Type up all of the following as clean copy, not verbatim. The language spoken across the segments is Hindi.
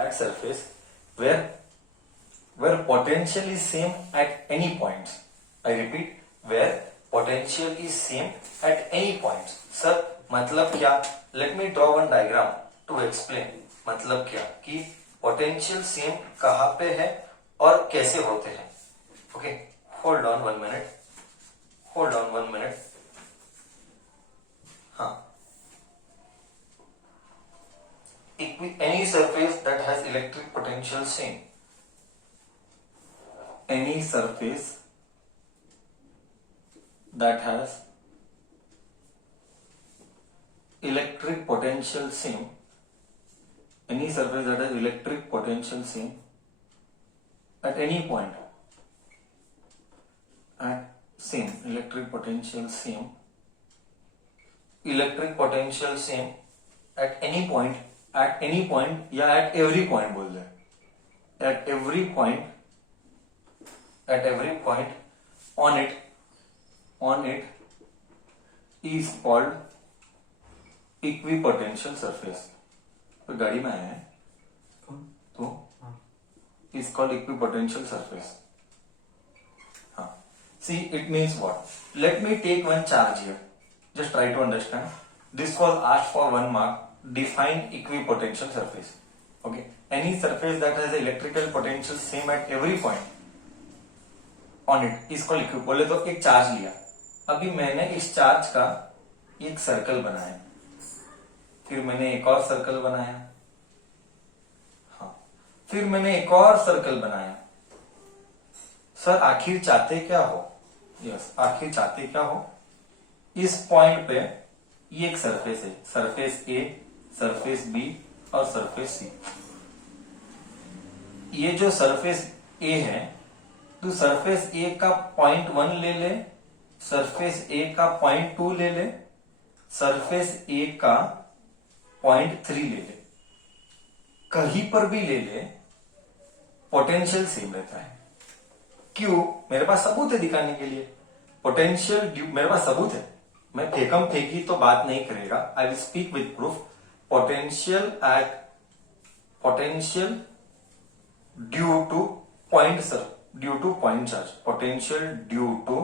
that surface where potential is same at any points. I repeat, where potential is same at any points. Sir, मतलब क्या? Let me draw one diagram to explain. मतलब क्या कि potential same कहाँ पे है और कैसे होते हैं. Okay, hold on 1 minute. Hold on 1 minute. हाँ. Any surface that has electric potential same. Any surface that has electric potential same. Any surface that has electric potential same at any point. At same electric potential same. Electric potential same at any point. At any point या at every point बोल रहे. At every point. At every point on it is called equipotential surface. तो गाड़ी में आया है तो is called equipotential surface. हाँ. See, it means what? Let me take one charge here. Just try to understand. This was asked for 1 mark. Define equipotential surface. Okay. Any surface that has electrical potential same at every point on it is called equipotential. बोले तो एक चार्ज लिया. अभी मैंने इस चार्ज का एक सर्कल बनाया, फिर मैंने एक और सर्कल बनाया, हाँ, फिर मैंने एक और सर्कल बनाया. सर आखिर चाहते क्या हो? यस, आखिर चाहते क्या हो? इस पॉइंट पे ये एक सरफेस है, सरफेस ए, सरफेस बी और सरफेस सी. ये जो सरफेस ए है तो सरफेस ए का पॉइंट 1 ले ले, सरफेस ए का पॉइंट 2 ले ले, सरफेस ए का पॉइंट 3 ले ले. कहीं पर भी ले ले, पोटेंशियल सेम रहता है. क्यों? मेरे पास सबूत है दिखाने के लिए. पोटेंशियल मेरे पास सबूत है. मैं फेकम फेंकी तो बात नहीं करेगा. I will speak with proof. Potential due two point charge. Potential due two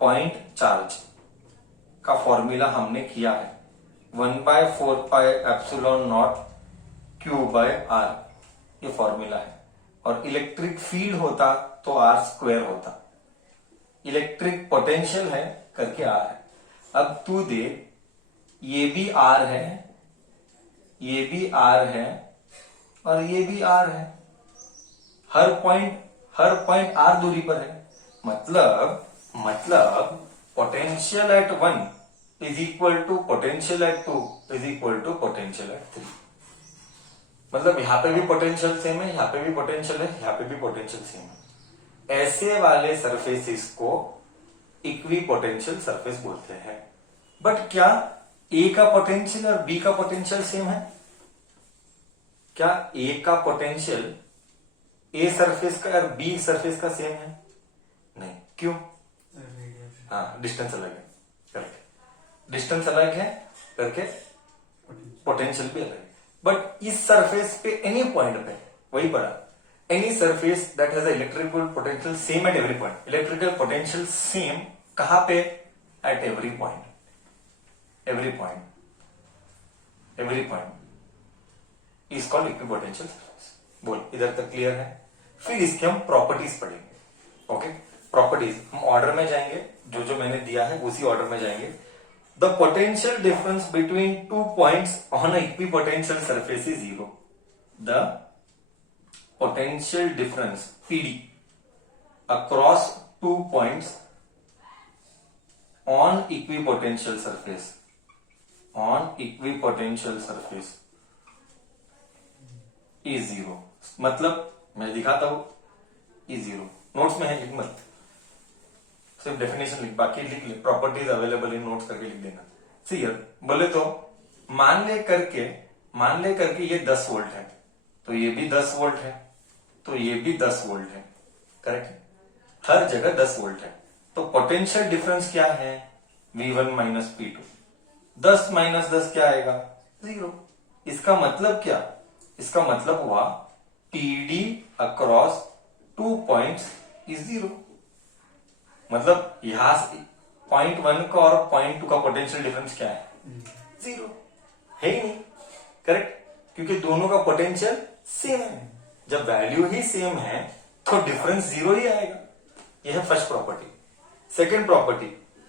point charge का फॉर्मूला हमने किया है 1/4πε0 Q/r. ये फॉर्मूला है. और इलेक्ट्रिक फील्ड होता तो r² होता. इलेक्ट्रिक पोटेंशियल है करके r है. अब तू दे, ये भी r है, ये भी r है और ये भी r है. हर पॉइंट r दूरी पर है. मतलब potential at 1 is equal to potential at 2 is equal to potential at 3. मतलब यहां पे भी पोटेंशियल सेम है, यहां पे भी पोटेंशियल है, यहां पे भी पोटेंशियल सेम है. ऐसे वाले सरफेसेस को इक्विपोटेंशियल सरफेस बोलते हैं. बट क्या ए का पोटेंशियल और बी का पोटेंशियल सेम है? क्या ए का पोटेंशियल ए सरफेस का और बी सरफेस का सेम है? नहीं. क्यों? हाँ, डिस्टेंस अलग है करके. डिस्टेंस अलग है करके पोटेंशियल भी अलग है. बट इस सरफेस पे एनी पॉइंट पे वही पड़ा. Any surface that has electrical potential same at every point. Electrical potential same कहां पे? At every point. Every point is called equipotential surface. बोल, इधर तक क्लियर है? फिर इसके हम प्रॉपर्टीज पढ़ेंगे. ओके, प्रॉपर्टीज हम ऑर्डर में जाएंगे. जो मैंने दिया है उसी ऑर्डर में जाएंगे. The potential difference between 2 points on an equipotential surface is 0. The potential difference PD across 2 points on equipotential surface is 0. मतलब मैं दिखाता हूं is 0. नोट्स में है, लिख मत, सिर्फ डेफिनेशन लिख, बाकी लिख ले. प्रॉपर्टीज अवेलेबल इन नोट्स करके लिख देना. सी बोले तो मान ले करके ये 10 वोल्ट है, तो ये भी 10 वोल्ट है, तो ये भी 10 वोल्ट है. करेक्ट? हर जगह 10 वोल्ट है. तो पोटेंशियल डिफरेंस क्या है? V1 minus P2. 10 माइनस 10 क्या आएगा? 0. इसका मतलब क्या? इसका मतलब हुआ TD अक्रॉस 2 पॉइंट्स इज 0। मतलब यहां से पॉइंट 1 का और पॉइंट 2 का पोटेंशियल डिफरेंस क्या है? 0 है ही नहीं। करेक्ट, क्योंकि दोनों का पोटेंशियल सेम है। जब वैल्यू ही सेम है तो डिफरेंस 0 ही आएगा। यह है first property. Second property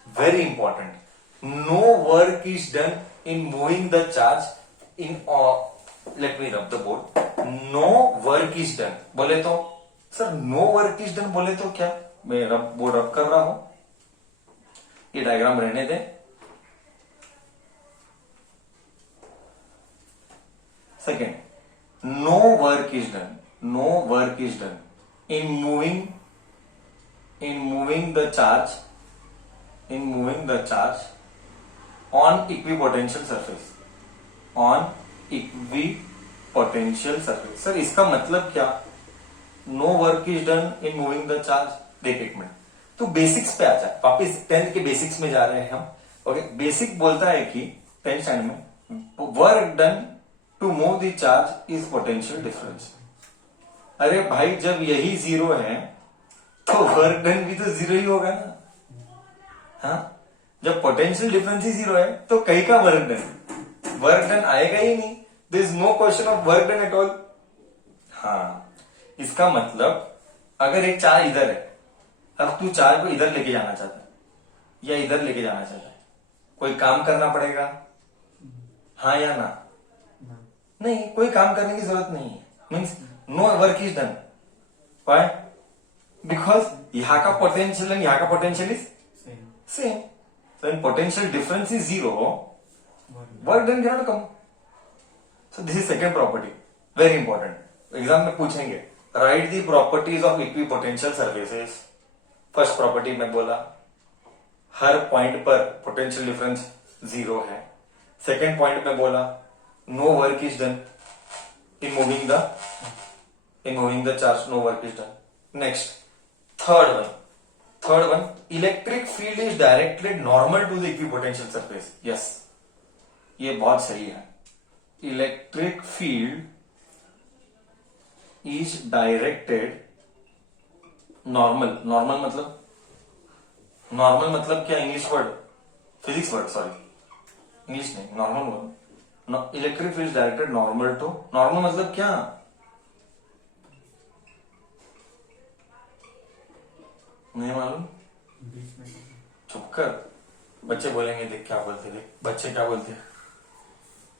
very important, no work is done in moving the charge in, let me rub the board. No work is done बोले तो sir, no work is done बोले तो क्या? मैं बोर्ड रब कर रहा हूं, ये डायग्राम रहने दें। Second, no work is done, no work is done in moving the charge, in moving the charge on equipotential surface, on equipotential surface। Sir इसका मतलब क्या? No work is done in moving the charge. देख एक मिनट, तो बेसिक्स पे आ जाए वापिस, 10th के बेसिक्स में जा रहे हैं हम। ओके, बेसिक बोलता है कि 10th स्टैंडर्ड में work done to move the charge is potential difference. अरे भाई, जब यही 0 है तो वर्क डन भी तो 0 ही होगा ना। हाँ, जब पोटेंशियल डिफरेंस ही 0 है तो कहीं का वर्क डन आएगा ही नहीं। There is no question of work done at all. हाँ, इसका मतलब अगर एक चार्ज इधर है, अब तू चार्ज को इधर लेके जाना चाहता है या इधर लेके जाना चाहता है, कोई काम करना पड़ेगा? हाँ या ना? नहीं, कोई काम करने की जरूरत नहीं है। Means no work is done. Why? Because यहां का पोटेंशियल एंड यहां का potential is same. So when potential difference is 0, work done cannot come. So this is second property, very important. एग्जाम में पूछेंगे, write the properties of equipotential surfaces. First property में बोला हर पॉइंट पर पोटेंशियल डिफरेंस 0 है। सेकेंड पॉइंट में बोला no work is done in moving the charge, no work is done. Next third one, electric field is directed normal to the equipotential surface. Yes, ये बहुत सही है। Electric field is directed normal मतलब क्या? English word, physics word, sorry English नहीं, normal word. Electric field directed normal to, normal मतलब क्या? नहीं मालूम? चुप कर, बच्चे बोलेंगे। देख क्या बोलते, देख बच्चे क्या बोलते हैं।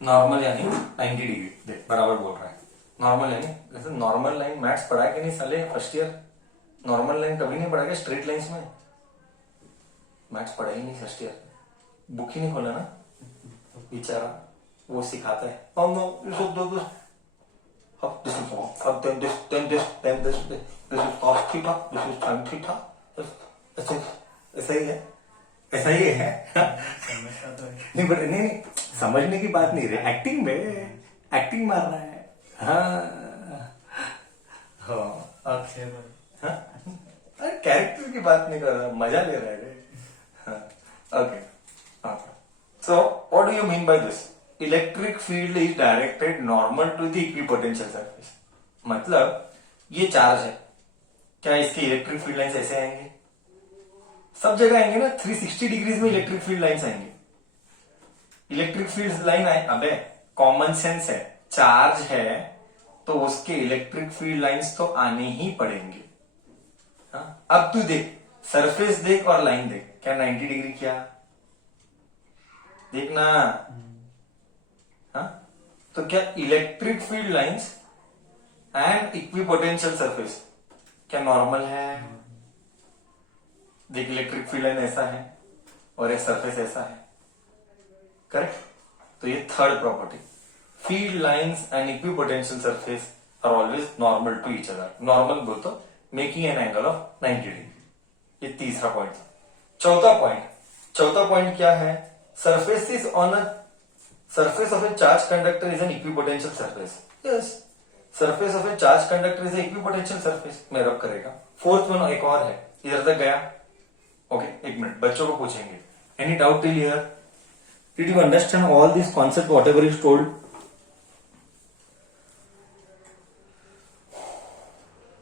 नॉर्मल यानी 90 डिग्री। देख बराबर बोल रहा है। नॉर्मल यानी, जैसे नॉर्मल लाइन मैथ्स पढ़ा है कि नहीं साले फर्स्ट ईयर? नॉर्मल लाइन कभी नहीं पढ़ा क्या स्ट्रेट लाइंस में? मैथ्स पढ़ा ही नहीं फर्स्ट ईयर, बुक ही नहीं खोला ना बेचारा, वो सिखाता है। ऐसा ही है, ऐसा ही है। नहीं बट नहीं, समझने की बात नहीं रही, एक्टिंग में एक्टिंग मार रहा है। अरे कैरेक्टर की बात नहीं कर रहा, मजा ले रहा है। Okay, so what do you mean by this? Electric field is directed normal to the equipotential surface. मतलब ये चार्ज है, क्या इसके इलेक्ट्रिक फील्ड लाइंस ऐसे आएंगे? सब जगह आएंगे ना, 360 डिग्रीज में इलेक्ट्रिक फील्ड लाइंस आएंगे। इलेक्ट्रिक फील्ड लाइन आए, अबे कॉमन सेंस है, चार्ज है तो उसके इलेक्ट्रिक फील्ड लाइंस तो आने ही पड़ेंगे। हाँ? अब तू देख, सरफेस देख और लाइन देख, क्या 90 डिग्री क्या? देखना। हाँ? तो क्या electric field lines and equipotential surface क्या नॉर्मल है? देख, इलेक्ट्रिक फील्ड लाइन ऐसा है और एक सरफेस ऐसा है, करेक्ट? तो ये third property, field lines and equipotential surface are always normal to each other. Normal बोल तो making an angle of 90 degree. ये तीसरा पॉइंट। चौथा पॉइंट क्या है? Surface is on a surface of a charge conductor is an equipotential surface. Yes, surface of a charge conductor is an equipotential surface. मैं रब करेगा। फोर्थ वन एक और है, इधर तक गया? ओके, एक मिनट, बच्चों को पूछेंगे। Any doubt till here? Did you understand all this concept whatever is told?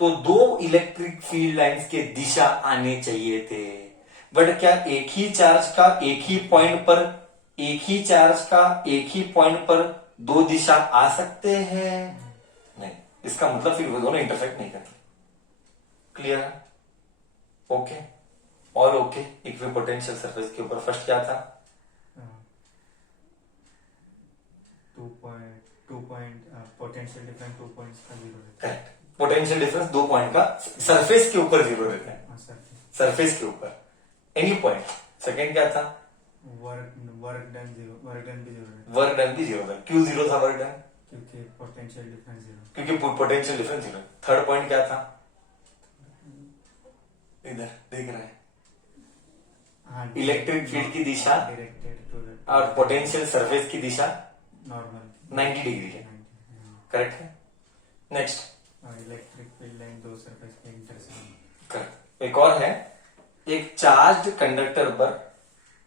तो दो इलेक्ट्रिक फील्ड लाइंस के दिशा आने चाहिए थे। बट क्या एक ही चार्ज का एक ही पॉइंट पर, एक ही चार्ज का एक ही पॉइंट पर दो दिशा आ सकते हैं? नहीं। इसका मतलब फिर वो दोनों इंटरसेक्ट नहीं करते। क्लियर है? Okay, all okay. Equipotential surface के ऊपर फर्स्ट क्या था? 2 पॉइंट पोटेंशियल डिफरेंस 2 पॉइंट्स का 0 रहता करेक्ट। पोटेंशियल डिफरेंस 2 पॉइंट का सरफेस के ऊपर 0 रहता है, है सर। सरफेस के ऊपर एनी पॉइंट। सेकंड क्या था? वर्क डन भी 0 रहता वर्क डन भी 0 था। क्यों 0 था वर्क डन? है क्योंकि पोटेंशियल डिफरेंस 0। क्योंकि पोटेंशियल डिफरेंस 0। थर्ड पॉइंट क्या था? इधर देख रहे हैं, हाँ, इलेक्ट्रिक फील्ड की दिशा डायरेक्टेड टू और पोटेंशियल सरफेस की दिशा नॉर्मल 90 डिग्री है। करेक्ट है? नेक्स्ट, इलेक्ट्रिक फील्ड लाइन दो सरफेस के इंटरसेक्शन। करेक्ट। एक और है, एक चार्ज कंडक्टर पर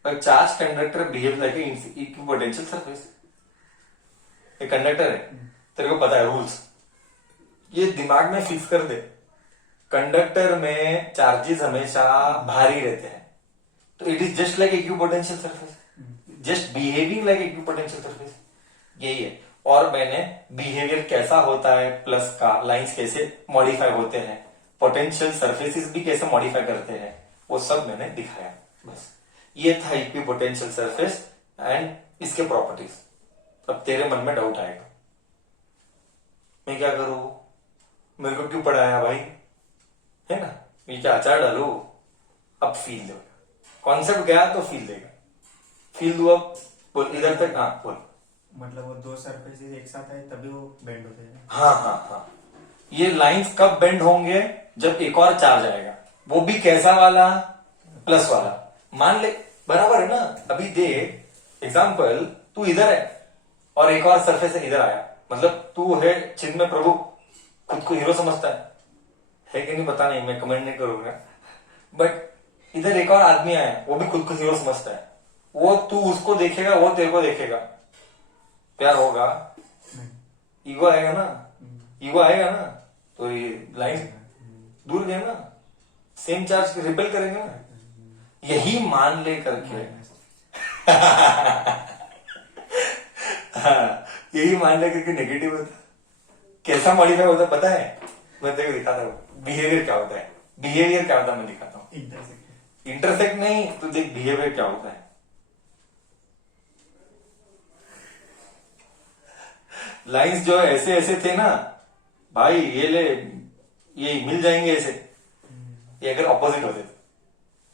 charge conductor behave like equipotential surface. एक कंडक्टर है, तेरे को पता है रूल्स, ये दिमाग में फिक्स कर दे। कंडक्टर में चार्जेस हमेशा भारी रहते हैं, तो it is just like equipotential surface, just behaving like equipotential surface. यही है। और मैंने बिहेवियर कैसा होता है प्लस का, लाइंस कैसे मॉडिफाई होते हैं, पोटेंशियल सरफेसेस भी कैसे मॉडिफाई करते हैं, वो सब मैंने दिखाया। बस ये था इक्विपोटेंशियल सरफेस एंड इसके प्रॉपर्टीज। अब तेरे मन में डाउट आएगा, मैं क्या करूं, मेरे को क्यों पढ़ाया भाई, है ना, ये क्या अचार डालू? अब फील दो, कॉन्सेप्ट गया तो फील देगा। फील दो अब, बोल इधर तक। हाँ बोल। मतलब वो दो सरफेसेस एक साथ आए तभी वो बेंड होते हैं। हाँ हाँ हाँ, ये लाइंस कब बेंड होंगे? जब एक और चार्ज आएगा, वो भी कैसा वाला? प्लस वाला। मान ले, बराबर है ना। अभी देख एग्जाम्पल, तू इधर है और एक और सरफेस है इधर आया, मतलब तू है चिन्ह में प्रभु, खुद को हीरो समझता है कि नहीं पता नहीं, मैं कमेंट नहीं करूंगा। बट इधर एक और आदमी आया, वो भी खुद को हीरो समझता है। वो तू उसको देखेगा, वो तेरे को देखेगा, प्यार होगा? ईगो आएगा ना, ईगो आएगा ना, तो ये लाइन दूर गए ना, सेम चार्ज रिपेल करेंगे ना। यही मान ले करके हाँ, यही मान ले करके नेगेटिव होता है। कैसा मॉडिफाई होता है पता है? मैं तेरे को दिखाता हूँ बिहेवियर क्या होता है। बिहेवियर क्या होता है मैं दिखाता हूँ। इंटरसेक्ट नहीं तो देख बिहेवियर क्या होता है। लाइंस जो ऐसे ऐसे थे ना भाई, ये ले, ये मिल जाएंगे ऐसे। ये अगर ऑपोजिट होते तो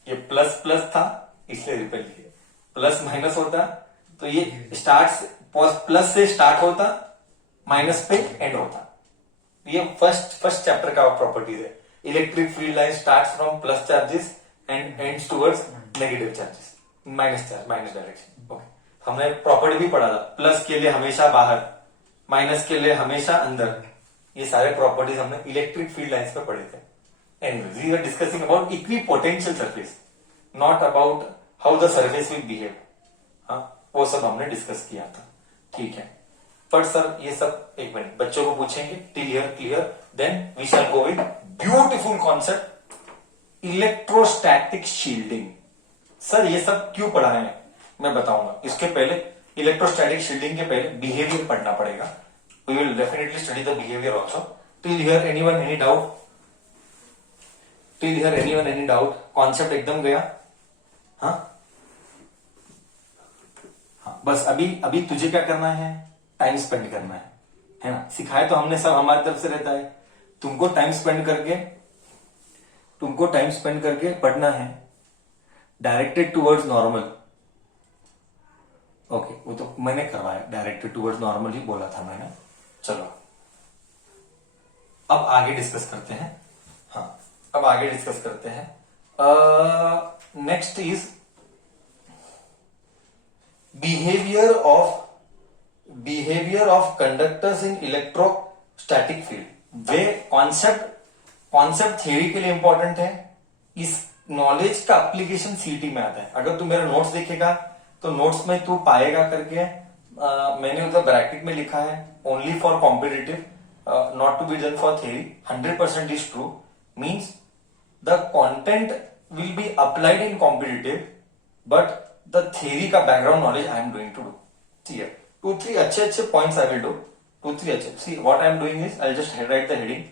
ये प्लस प्लस था इसलिए रिपेल किया, प्लस माइनस होता तो ये स्टार्ट प्लस से स्टार्ट होता, माइनस पे एंड होता। ये फर्स्ट चैप्टर का प्रॉपर्टीज है। Electric field line starts from plus charges and ends towards negative charges, minus charge, minus direction. Okay, हमने प्रॉपर्टी भी पढ़ा था, प्लस के लिए हमेशा बाहर, माइनस के लिए हमेशा अंदर। ये सारे प्रॉपर्टीज हमने इलेक्ट्रिक फील्ड लाइंस पे पढ़े थे। Anyways, we are discussing about equipotential surface, not about how the surface will behave. हाँ, वो सब हमने डिस्कस किया था। ठीक है, पर सर ये सब एक मिनट बच्चों को पूछेंगे, till here clear, then we shall go with beautiful concept electrostatic shielding. Sir ये सब क्यों पढ़ा है मैं बताऊंगा। इसके पहले इलेक्ट्रोस्टैटिक शील्डिंग के पहले बिहेवियर पढ़ना पड़ेगा। We will definitely study the behaviour also. Till here anyone any doubt? Till here anyone any doubt? Concept एकदम गया? हाँ हाँ, बस अभी तुझे क्या करना है, टाइम स्पेंड करना है ना। सिखाए तो हमने सब, हमारी तरफ से रहता है। तुमको टाइम स्पेंड करके पढ़ना है, डायरेक्टेड टुवर्ड्स नॉर्मल। ओके, वो तो मैंने करवाया, डायरेक्टेड टुवर्ड्स नॉर्मल ही बोला था मैंने। चलो अब आगे डिस्कस करते हैं। हाँ, अब आगे डिस्कस करते हैं। Next is behaviour of conductors in electrostatic field. Way concept theory के लिए इंपॉर्टेंट है। इस नॉलेज का एप्लीकेशन सीटी में आता है। अगर तू मेरा नोट्स देखेगा तो नोट्स में तू पाएगा करके मैंने उधर ब्रैकेट में लिखा है only for competitive, not to be done for theory. 100% is true. Means the content will be applied in competitive, but the theory का background knowledge I am going to do. See here, 2-3 अच्छे points I will do. 2-3 अच्छे. See what I am doing is I'll just write the heading: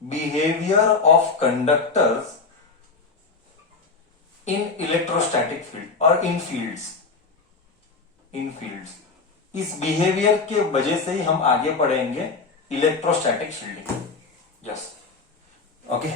behavior of conductors in electrostatic field or in fields. इस बिहेवियर के वजह से ही हम आगे पढ़ेंगे इलेक्ट्रोस्टैटिक शील्डिंग. Yes, okay.